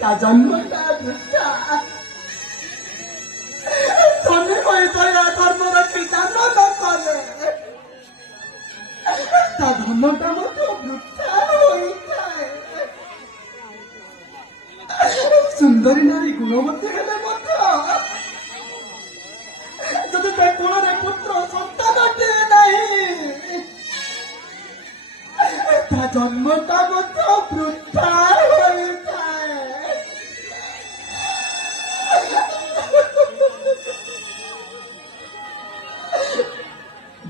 ତା ଜନ୍ମଟା ବୃଥା। ଧନୀ ହୋଇ ଦୟା ଧର୍ମ ରଖି ଦାନ ନ କଲେ ତା ଧନଟା ମଧ୍ୟ ବୃଥା ହୋଇଥାଏ। ସୁନ୍ଦରୀ ନାରୀ ଗୁଣବତୀ ହେଲେ ମଧ୍ୟ ଯଦି ତା କୋଳରେ ପୁତ୍ର ସନ୍ତାନଟିଏ ନାହିଁ ତା ଜନ୍ମଟା ମଧ୍ୟ ବୃଥା ହୋଇଥାଏ।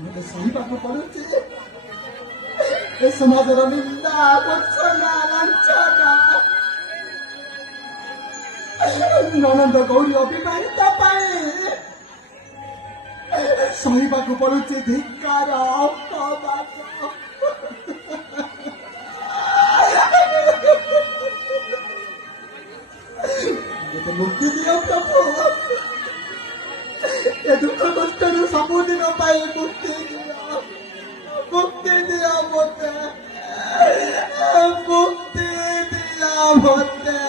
ମତେ ସହିବାକୁ ପଡୁଛି ଏ ସମାଜର ନିନ୍ଦା ବଞ୍ଚନା ଲାଞ୍ଛନା। ନଣନ୍ଦ ଗୌରୀ ଅବିବାହିତା ପାଇଁ ସହିବାକୁ ପଡୁଛି ଧିକ୍କାର ଅପବାଦ। ମତେ ମୁକ୍ତି ଦିଅ ପ୍ରଭୁ, ଏ ଦୁଃଖ କଷ୍ଟରୁ ସବୁଦିନ ପାଇଁ ମୁକ୍ତି ଦିଅ, ମୁକ୍ତି ଦିଅ ମତେ, ମୁକ୍ତି ଦିଅ ମତେ।